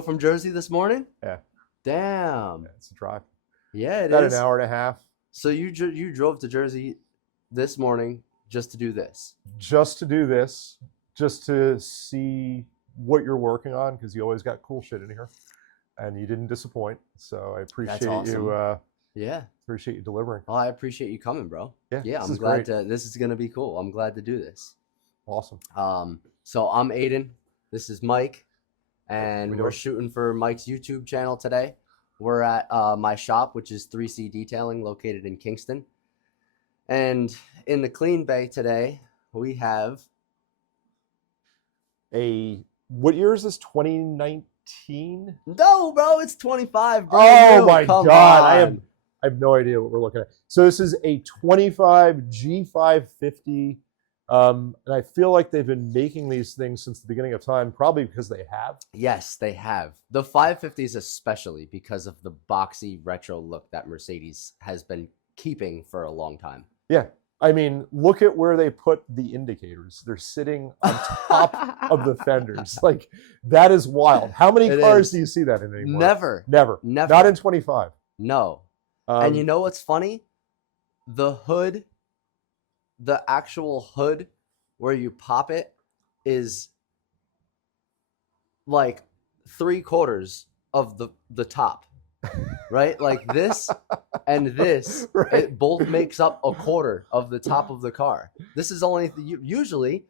drove from Jersey this morning? Yeah. Damn. Yeah, it's a drive. Yeah, it About is. an hour and a half. So you drove to Jersey this morning just to do this? Just to do this, just to see what you're working on, because you always got cool shit in here, and you didn't disappoint. So I appreciate awesome. you. Yeah. Appreciate you delivering. Well, I appreciate you coming, bro. Yeah, I'm glad this is gonna be cool. I'm glad to do this. Awesome. So I'm Aden. This is Mike, and we're shooting for Mike's YouTube channel today. We're at my shop, which is 3C Detailing, located in Kingston. And in the clean bay today, we have what year is this? 2019? No, bro, it's 25. Oh my Come God, on. I have no idea what we're looking at. So this is a 25 G550. And I feel like they've been making these things since the beginning of time, probably because they have. Yes, they have. The 550s especially, because of the boxy retro look that Mercedes has been keeping for a long time. Yeah. I mean, look at where they put the indicators. They're sitting on top of the fenders. Like, that is wild. How many cars do you see that in anymore? Never. Not in 25. No. And you know what's funny? The hood, the actual hood where you pop it is like 3/4 of the top, right? Like this and this, right. It both makes up 1/4 of the top of the car. This is only usually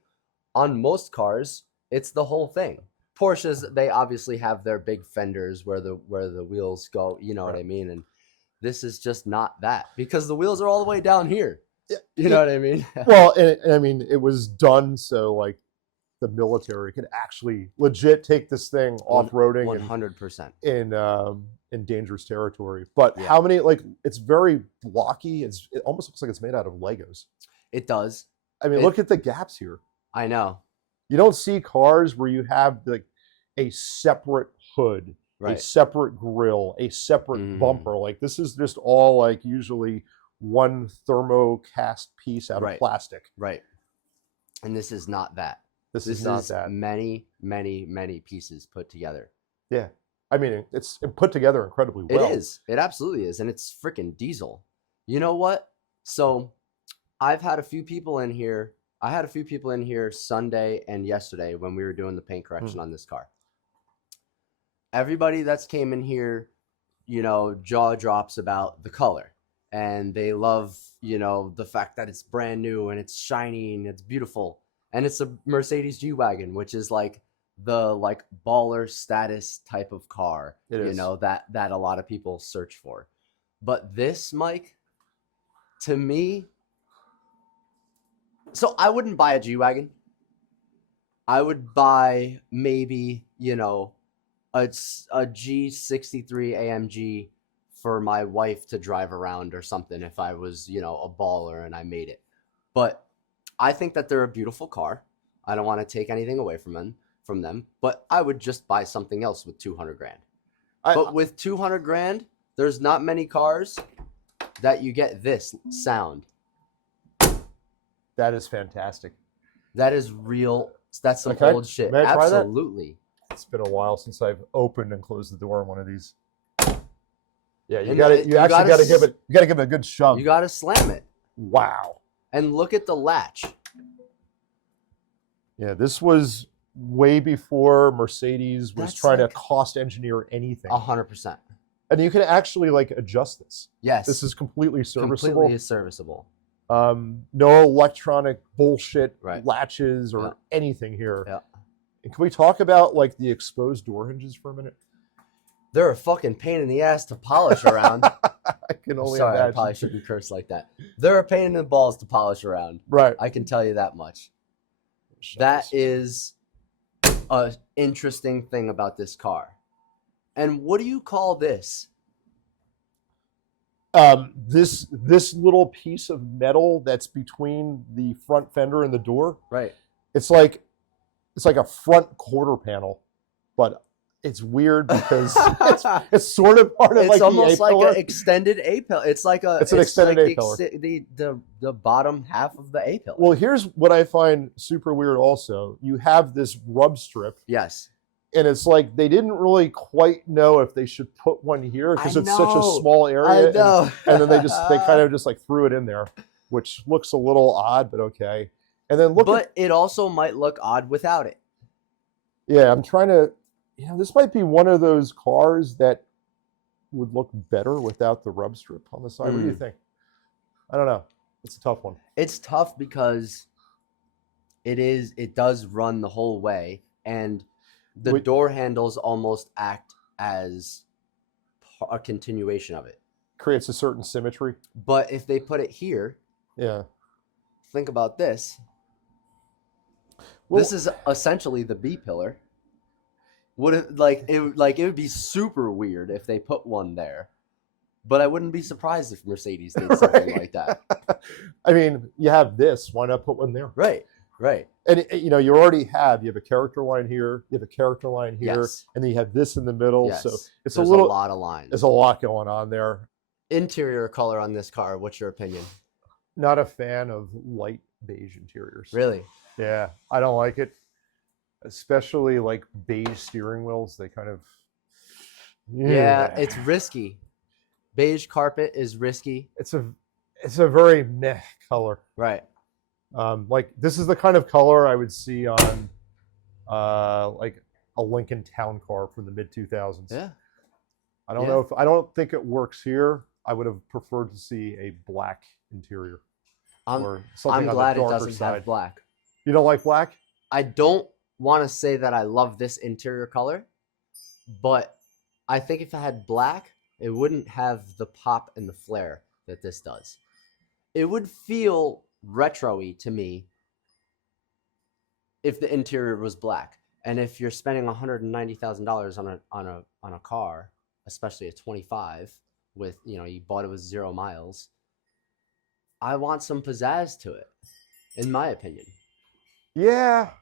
on most cars, it's the whole thing. Porsches, they obviously have their big fenders where the wheels go, you know what I mean? And this is just not that, because the wheels are all the way down here. You know what I mean? Well, and I mean, it was done so like the military could actually legit take this thing off-roading 100% in dangerous territory. But how many, like, it's very blocky. It almost looks like it's made out of Legos. It does. I mean, look at the gaps here. I know. You don't see cars where you have like a separate hood, a separate grille, a separate bumper. Like, this is just all like usually one thermocast piece out of plastic. Right. And this is not that. This is not that. Many, many, many pieces put together. Yeah. I mean, it's put together incredibly well. It is. It absolutely is. And it's freaking diesel. You know what? So I've had a few people in here. I had a few people in here Sunday and yesterday when we were doing the paint correction on this car. Everybody that's came in here, you know, jaw drops about the color. And they love, you know, the fact that it's brand new and it's shiny and it's beautiful. And it's a Mercedes G Wagon, which is like the baller status type of car, you know, that a lot of people search for. But this, Mike, to me, so I wouldn't buy a G Wagon. I would buy maybe, you know, a G63 AMG for my wife to drive around or something if I was, you know, a baller and I made it. But I think that they're a beautiful car. I don't want to take anything away from them, but I would just buy something else with 200 grand. But with 200 grand, there's not many cars that you get this sound. That is fantastic. That is real. That's some old shit. May I try that? Absolutely. It's been a while since I've opened and closed the door on one of these. Yeah, you gotta give it a good shove. You gotta slam it. Wow. And look at the latch. Yeah, this was way before Mercedes was trying to cost engineer anything. 100%. And you can actually like adjust this. Yes. This is completely serviceable. Completely serviceable. No electronic bullshit Right. latches or anything here. Yeah. And can we talk about like the exposed door hinges for a minute? They're a fucking pain in the ass to polish around. I can only imagine. I probably shouldn't curse like that. They're a pain in the balls to polish around. Right. I can tell you that much. That is an interesting thing about this car. And what do you call this? This little piece of metal that's between the front fender and the door. Right. It's like a front quarter panel, but it's weird because it's sort of part of it's like almost the A-pillar. Like an extended A-pillar. It's like an extended A-pillar. The bottom half of the A-pillar. Well, here's what I find super weird also. You have this rub strip. Yes. and it's like they didn't really quite know if they should put one here because it's such a small I area, know. and then they kind of just like threw it in there, which looks a little odd, but okay. And then but it also might look odd without it. Yeah, I'm trying to, this might be one of those cars that would look better without the rub strip on the side. What do you think? I don't know. It's a tough one. It's tough because it does run the whole way, and the door handles almost act as a continuation of it. Creates a certain symmetry. But if they put it here, yeah. Think about this. Well, this is essentially the B pillar. It would be super weird if they put one there. But I wouldn't be surprised if Mercedes did something like that. I mean, you have this. Why not put one there? Right. And you have a character line here, you have a character line here, and then you have this in the middle. Yes. So it's a lot of lines. There's a lot going on there. Interior color on this car, what's your opinion? Not a fan of light beige interiors. Really? Yeah, I don't like it. Especially like beige steering wheels. They kind of... Yeah, it's risky. Beige carpet is risky. It's a very meh color. Right. Like this is the kind of color I would see on like a Lincoln Town Car from the mid 2000s. Yeah. I don't think it works here. I would have preferred to see a black interior. I'm glad it doesn't have black. You don't like black? I don't want to say that I love this interior color, but I think if it had black, it wouldn't have the pop and the flare that this does. It would feel retro-y to me if the interior was black. And if you're spending $190,000 on a car, especially a 25 with, you bought it with 0 miles, I want some pizzazz to it, in my opinion. Yeah.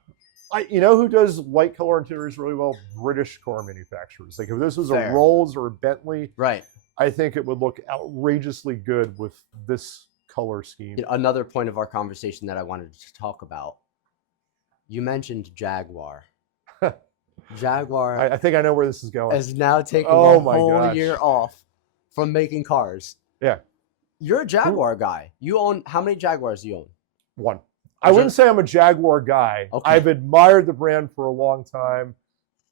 Who does light color interiors really well? British car manufacturers. Like if this was a Rolls or a Bentley, right? I think it would look outrageously good with this color scheme. Another point of our conversation that I wanted to talk about. You mentioned Jaguar. Jaguar. I think I know where this is going. Has now taken the whole year off from making cars. Yeah. You're a Jaguar guy. You own, how many Jaguars do you own? One. I wouldn't say I'm a Jaguar guy. Okay. I've admired the brand for a long time.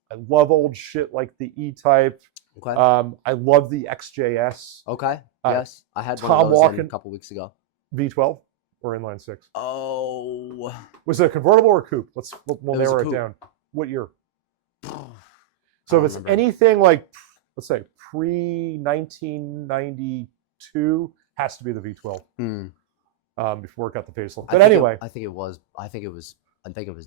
I love old shit like the E-Type. Okay. I love the XJS. Okay. Yes. I had one of those a couple weeks ago. V12 or inline 6? Oh. Was it a convertible or a coupe? We'll narrow it down. What year? So if it's anything like, let's say, pre-1992, has to be the V12. Before it got the facelift. But anyway. I think it was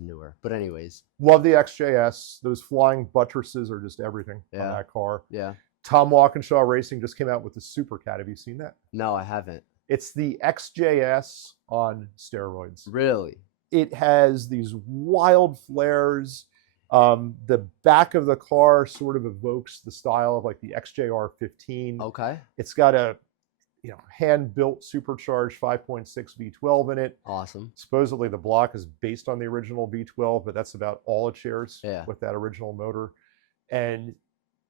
newer. But anyways. Love the XJS. Those flying buttresses are just everything on that car. Yeah. Tom Walkinshaw Racing just came out with the Super Cat. Have you seen that? No, I haven't. It's the XJS on steroids. Really? It has these wild flares. The back of the car sort of evokes the style of like the XJR 15. Okay. It's got a hand-built supercharged 5.6 V12 in it. Awesome. Supposedly the block is based on the original V12, but that's about all it shares with that original motor. And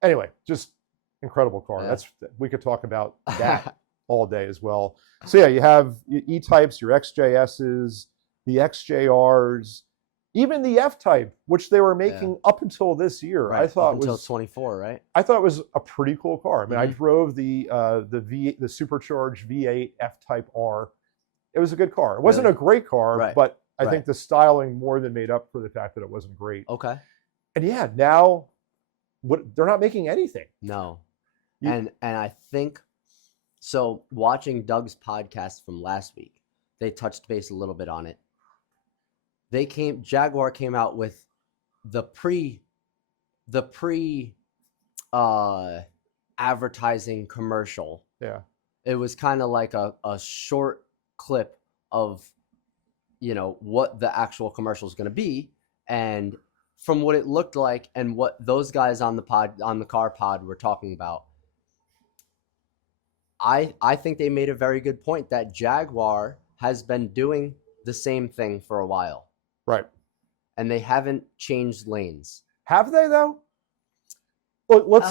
anyway, just incredible car. Yeah. We could talk about that all day as well. So yeah, you have your E-Types, your XJSs, the XJRs, even the F-Type, which they were making up until this year. Right. I thought until 24, right? I thought it was a pretty cool car. I mean, I drove the supercharged V8 F-Type R. It was a good car. It wasn't a great car, but I think the styling more than made up for the fact that it wasn't great. Okay. And yeah, now they're not making anything. No. And I think so. Watching Doug's podcast from last week, they touched base a little bit on it. Jaguar came out with the pre advertising commercial. Yeah. It was kind of like a short clip of, what the actual commercial is going to be. And from what it looked like and what those guys on the car pod were talking about, I think they made a very good point that Jaguar has been doing the same thing for a while. Right. And they haven't changed lanes. Have they though? Look, let's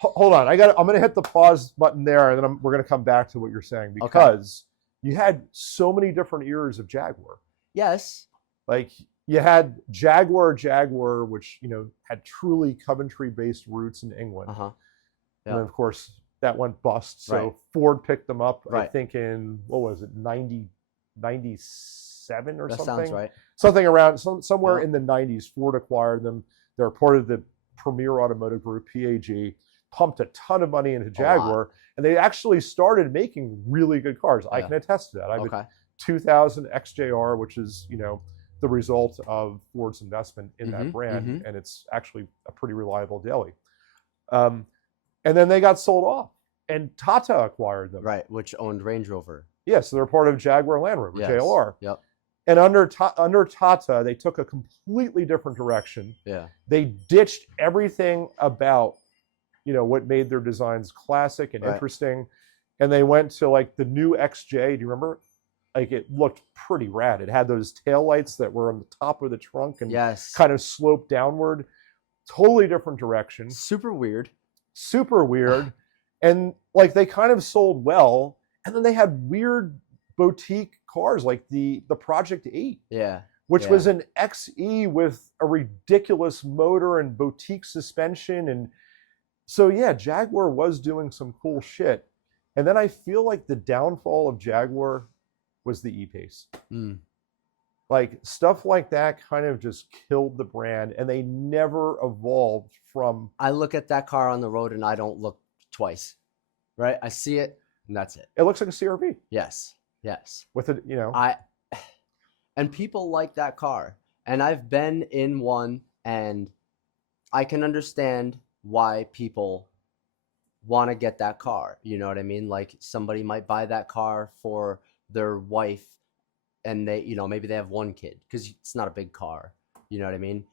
hold on. I'm going to hit the pause button there, and then we're going to come back to what you're saying, because you had so many different eras of Jaguar. Yes. Like you had Jaguar, which had truly Coventry-based roots in England, Yep. And then of course that went bust. So Ford picked them up. Right. I think in what was it, 97 or that something? Sounds right. Something around somewhere in the 90s. Ford acquired them. They're part of the Premier Automotive Group, PAG. Pumped a ton of money into Jaguar, and they actually started making really good cars. I can attest to that. I have a 2000 XJR, which is the result of Ford's investment in that brand, and it's actually a pretty reliable daily. And then they got sold off, and Tata acquired them. Right, which owned Range Rover. Yeah, so they're part of Jaguar Land Rover, JLR. Yep. And under Tata, they took a completely different direction. Yeah. They ditched everything about what made their designs classic and interesting, and they went to like the new XJ. Do you remember? Like, it looked pretty rad. It had those taillights that were on the top of the trunk and kind of sloped downward. Totally different direction. Super weird. And like, they kind of sold well, and then they had weird boutique cars like the Project 8. Yeah. Which was an XE with a ridiculous motor and boutique suspension. And so, Jaguar was doing some cool shit. And then I feel like the downfall of Jaguar was the E-Pace. Like, stuff like that kind of just killed the brand, and they never evolved from... I look at that car on the road and I don't look twice, right? I see it and that's it. It looks like a CR-V. Yes. With it, and people like that car. And I've been in one, and I can understand why people want to get that car. You know what I mean? Like, somebody might buy that car for their wife, and they, maybe they have one kid, because it's not a big car. You know what I mean?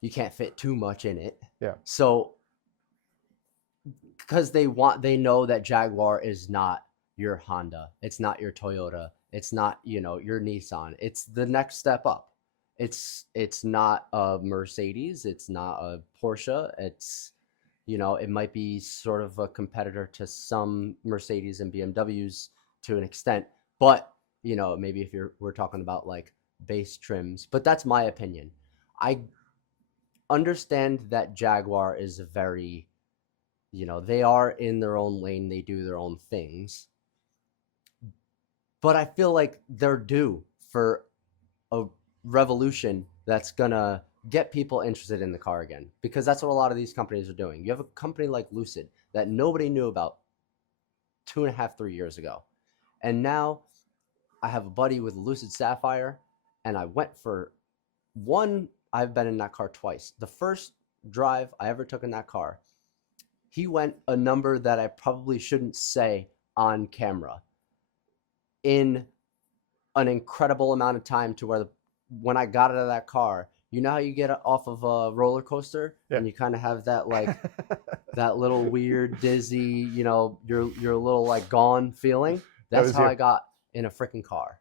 You can't fit too much in it. Yeah. So, because they know that Jaguar is not your Honda. It's not your Toyota. It's not, your Nissan. It's the next step up. It's not a Mercedes. It's not a Porsche. It's, it might be sort of a competitor to some Mercedes and BMWs to an extent, but, maybe if we're talking about like base trims, but that's my opinion. I understand that Jaguar is very, they are in their own lane. They do their own things. But I feel like they're due for a revolution that's going to get people interested in the car again, because that's what a lot of these companies are doing. You have a company like Lucid that nobody knew about 2.5, 3 years ago. And now I have a buddy with a Lucid Sapphire, and I went for one. I've been in that car twice. The first drive I ever took in that car, he went a number that I probably shouldn't say on camera in an incredible amount of time, to where when I got out of that car, how you get off of a roller coaster and you kind of have that like that little weird dizzy, you're a little like gone feeling. That's how I got in a freaking car.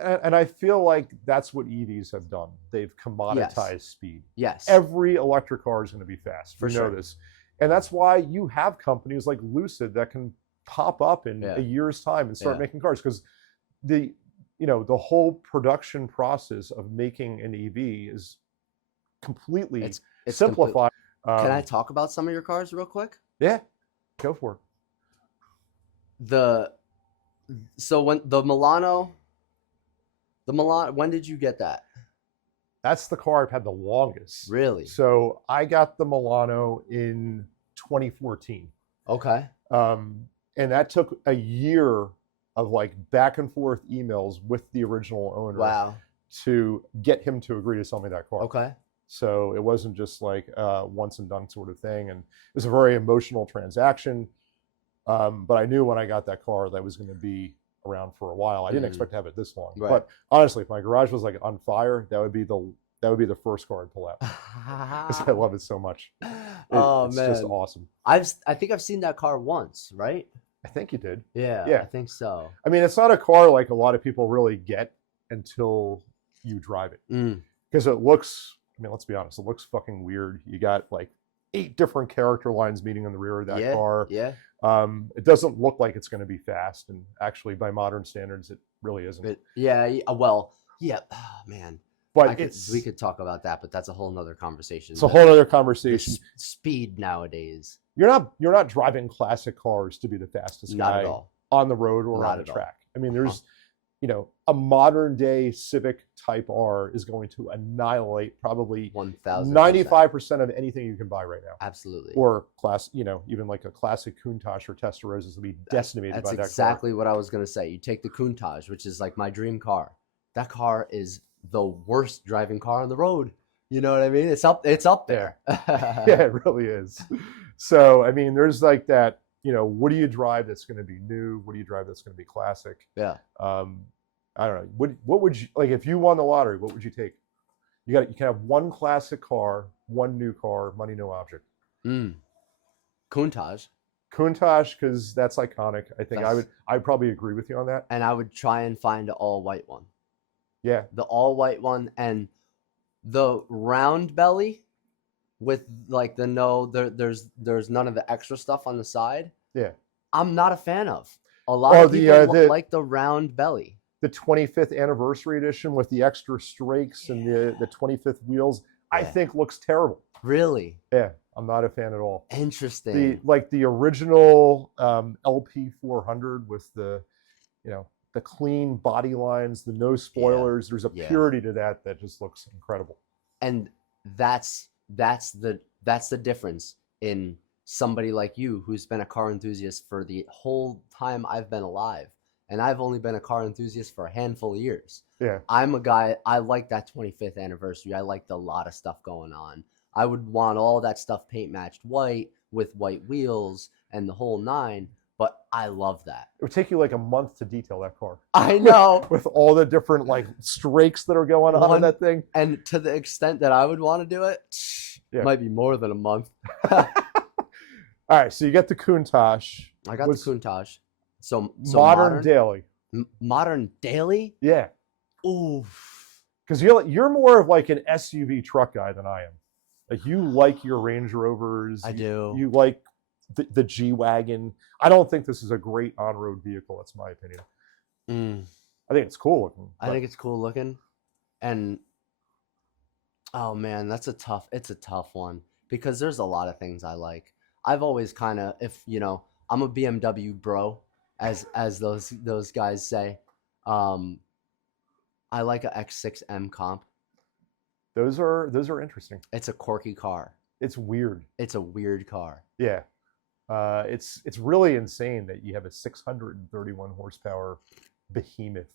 And I feel like that's what EVs have done. They've commoditized speed. Yes. Every electric car is going to be fast. For sure. This. And that's why you have companies like Lucid that can pop up in a year's time and start making cars, because the whole production process of making an EV is completely it's simplified. Can I talk about some of your cars real quick? Yeah, go for it. So when the Milano, when did you get that? That's the car I've had the longest. Really? So I got the Milano in 2014. Okay. And that took a year of like back and forth emails with the original owner. Wow. To get him to agree to sell me that car. Okay. So it wasn't just like once and done sort of thing. And it was a very emotional transaction. But I knew when I got that car that was going to be around for a while. I didn't expect to have it this long. Right. But honestly, if my garage was like on fire, that would be the first car I'd pull out, because I love it so much. It's just awesome. I think I've seen that car once, right? I think you did. Yeah, I think so. I mean, it's not a car like a lot of people really get until you drive it, because it looks I mean, let's be honest, it looks fucking weird. You got like 8 different character lines meeting in the rear of that car. Yeah. It doesn't look like it's going to be fast, and actually, by modern standards, it really isn't. But well, yeah, oh, man. But we could talk about that, but that's a whole nother conversation. It's a whole other conversation. Speed nowadays. You're not driving classic cars to be the fastest guy on the road or on the track. I mean, there's a modern day Civic Type R is going to annihilate probably 95% of anything you can buy right now. Absolutely. Or even like a classic Countach or Testarossa will be decimated by that car. That's exactly what I was going to say. You take the Countach, which is like my dream car. That car is the worst driving car on the road. You know what I mean? It's up there. Yeah, it really is. So, I mean, there's like that, what do you drive that's going to be new? What do you drive that's going to be classic? Yeah. I don't know. What would you, like, if you won the lottery, what would you take? You can have one classic car, one new car, money, no object. Countach, because that's iconic. I think I'd probably agree with you on that. And I would try and find an all-white one. Yeah. The all-white one, and the round belly with like there's none of the extra stuff on the side. Yeah. I'm not a fan of. A lot of people like the round belly. The 25th anniversary edition with the extra strakes and the 25th wheels, I think looks terrible. Really? Yeah, I'm not a fan at all. Interesting. The original LP 400 with the clean body lines, the no spoilers. There's a purity to that just looks incredible. And that's the difference in somebody like you who's been a car enthusiast for the whole time I've been alive. And I've only been a car enthusiast for a handful of years. Yeah. I'm a guy, I like that 25th anniversary. I liked a lot of stuff going on. I would want all that stuff paint matched white with white wheels and the whole 9. But I love that. It would take you like a month to detail that car. I know. With all the different like strakes that are going on in that thing. And to the extent that I would want to do it, might be more than a month. All right, so you get the Countach. I got the Countach. So modern daily. Modern daily? Yeah. Ooh. Because you're more of like an SUV truck guy than I am. Like you like your Range Rovers. I do. You like the G Wagon. I don't think this is a great on-road vehicle. That's my opinion. I think it's cool looking. I think it's cool looking. And oh man, it's a tough one because there's a lot of things I like. I've always kind of, I'm a BMW bro, as those guys say. I like a X6M comp. Those are interesting. It's a quirky car. It's weird. It's a weird car. Yeah. It's really insane that you have a 631 horsepower behemoth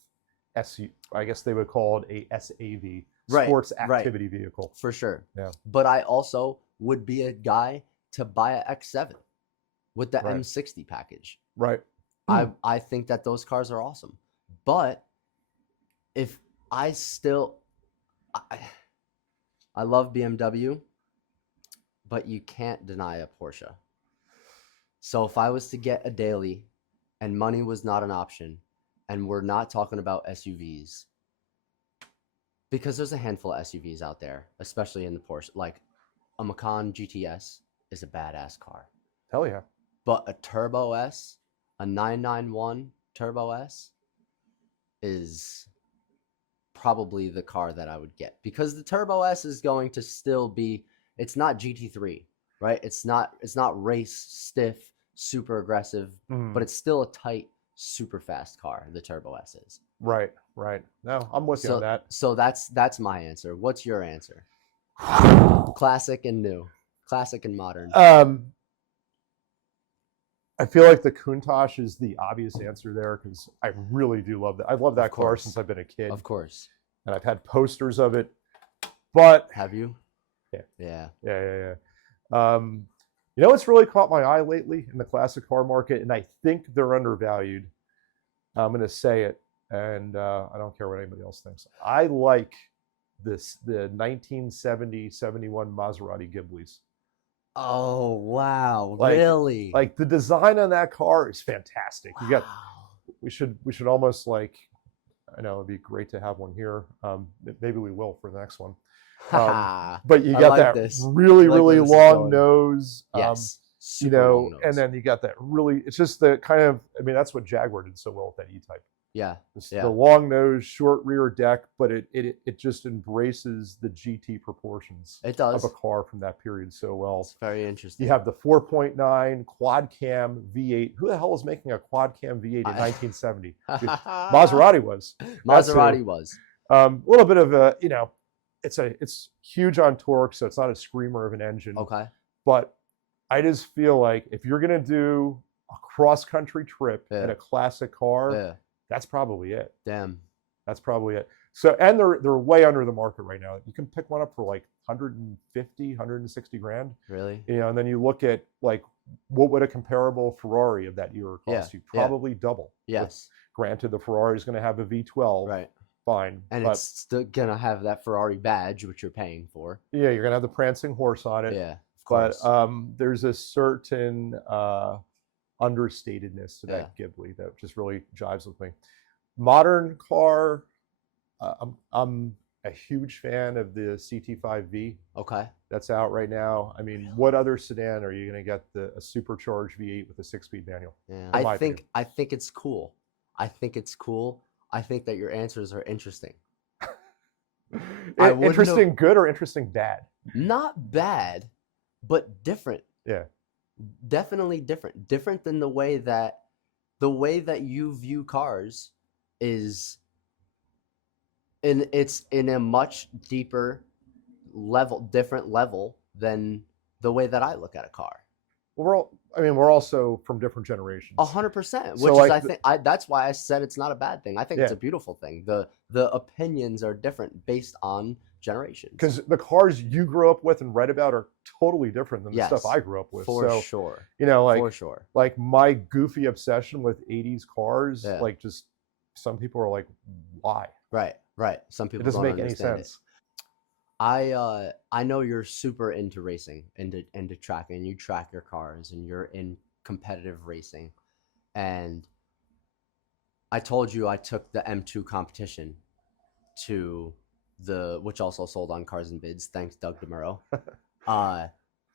SUV. I guess they would call it a SAV, sports activity vehicle. For sure. Yeah. But I also would be a guy to buy a X7 with the M60 package. Right. I think that those cars are awesome. But if I love BMW, but you can't deny a Porsche. So if I was to get a daily and money was not an option, and we're not talking about SUVs, because there's a handful of SUVs out there, especially in the Porsche, like a Macan GTS is a badass car. Hell yeah. But a Turbo S, a 991 Turbo S is probably the car that I would get, because the Turbo S is going to still be, it's not GT3, right? It's not race stiff, super aggressive, but it's still a tight, super fast car. The Turbo S is. Right. No, I'm with you on that. So that's my answer. What's your answer? Classic and new, classic and modern. I feel like the Countach is the obvious answer there because I really do love that. I love that car since I've been a kid. Of course. And I've had posters of it. But have you? Yeah. What's really caught my eye lately in the classic car market, and I think they're undervalued. I'm going to say it, and I don't care what anybody else thinks. I like the 1970-71 Maserati Ghiblis. Oh, wow. Really? Like the design on that car is fantastic. We should almost like I know it'd be great to have one here. Maybe we will for the next one. Haha. But you I got like that this. really, I like where really this is long going. nose. Yes. You Super long know, nose. and then you got that really, it's just the kind of, I mean, that's what Jaguar did so well with that E-Type. Yeah. It's Yeah. the long nose, short rear deck, but it just embraces the GT proportions It does. of a car from that period so well. It's very interesting. You have the 4.9 quad cam V8. Who the hell was making a quad cam V8 in 1970? Maserati was. Maserati was. A little bit of a, you know, it's huge on torque, so it's not a screamer of an engine. Okay. But I just feel like if you're gonna do a cross-country trip in a classic car, that's probably it. Damn. That's probably it. So, and they're way under the market right now. You can pick one up for like 150, 160 grand. Really? You know, and then you look at like what would a comparable Ferrari of that era cost you? Probably double. Yes. Granted, the Ferrari is going to have a V12. Right. Fine. And it's still gonna have that Ferrari badge, which you're paying for. Yeah, you're gonna have the prancing horse on it. Yeah, of course. But there's a certain understatedness to that Ghibli that just really jives with me. Modern car, I'm a huge fan of the CT5V. Okay. That's out right now. I mean, what other sedan are you going to get a supercharged V8 with a 6-speed manual? Yeah. I think it's cool. I think it's cool. I think that your answers are interesting. Interesting good or interesting bad? Not bad, but different. Yeah. Definitely different. Different than the way that you view cars is it's in a much deeper level, different level than the way that I look at a car. Well, we're also from different generations. 100%. Which is, I think, that's why I said it's not a bad thing. I think it's a beautiful thing. The opinions are different based on generations. Because the cars you grew up with and read about are totally different than the stuff I grew up with. For sure. You know, like for sure. Like my goofy obsession with 80s cars, like just some people are like, why? Right. Right. Some people it doesn't don't make any sense. I know you're super into racing, into tracking, and you track your cars and you're in competitive racing. And I told you I took the M2 competition to which also sold on Cars and Bids. Thanks, Doug DeMuro.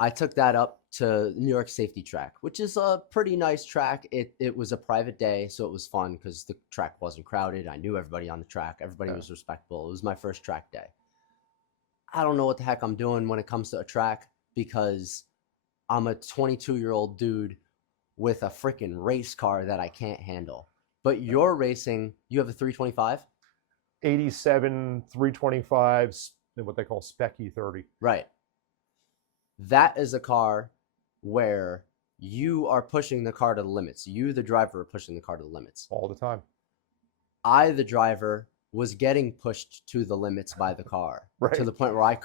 I took that up to New York Safety Track, which is a pretty nice track. It was a private day, so it was fun because the track wasn't crowded. I knew everybody on the track. Everybody was respectful. It was my first track day. I don't know what the heck I'm doing when it comes to a track because I'm a 22-year-old dude with a freaking race car that I can't handle. But you're racing, you have a 325? 87 325, what they call Spec E30. Right. That is a car where you are pushing the car to the limits. You, the driver, are pushing the car to the limits. All the time. I, the driver, was getting pushed to the limits by the car. Right. To the point where I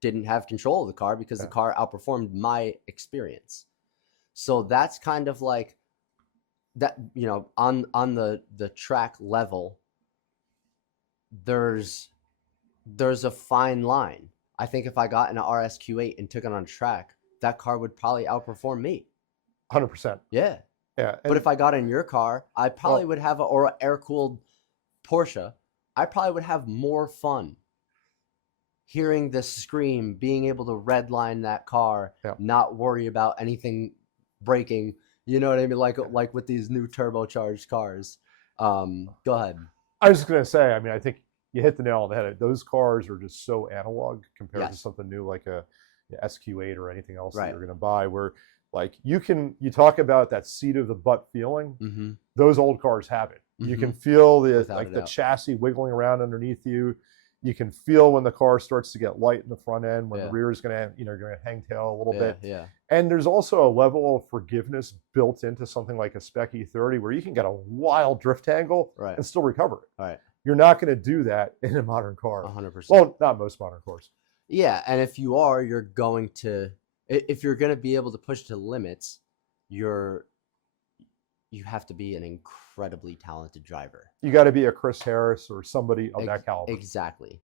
didn't have control of the car because the car outperformed my experience. So that's kind of like that, you know, on the track level, there's a fine line. I think if I got in an RSQ8 and took it on a track, that car would probably outperform me. 100%. Yeah. Yeah. But if I got in your car, I probably would have or an air-cooled Porsche, I probably would have more fun hearing the scream, being able to redline that car, not worry about anything breaking. You know what I mean? Like with these new turbocharged cars. Go ahead. I was just going to say, I mean, I think you hit the nail on the head. Those cars are just so analog compared to something new like a SQ8 or anything else that you're going to buy, where like you talk about that seat of the butt feeling. Mm-hmm. Those old cars have it. Mm-hmm. You can feel the chassis wiggling around underneath you. You can feel when the car starts to get light in the front end, when the rear is going to hang tail a little bit. Yeah. And there's also a level of forgiveness built into something like a Spec E30 where you can get a wild drift angle and still recover it. Right. You're not going to do that in a modern car. 100%. Well, not most modern cars. Yeah, and if you are, you're going to be able to push to limits, you have to be an incredibly talented driver. You got to be a Chris Harris or somebody of that caliber. Exactly.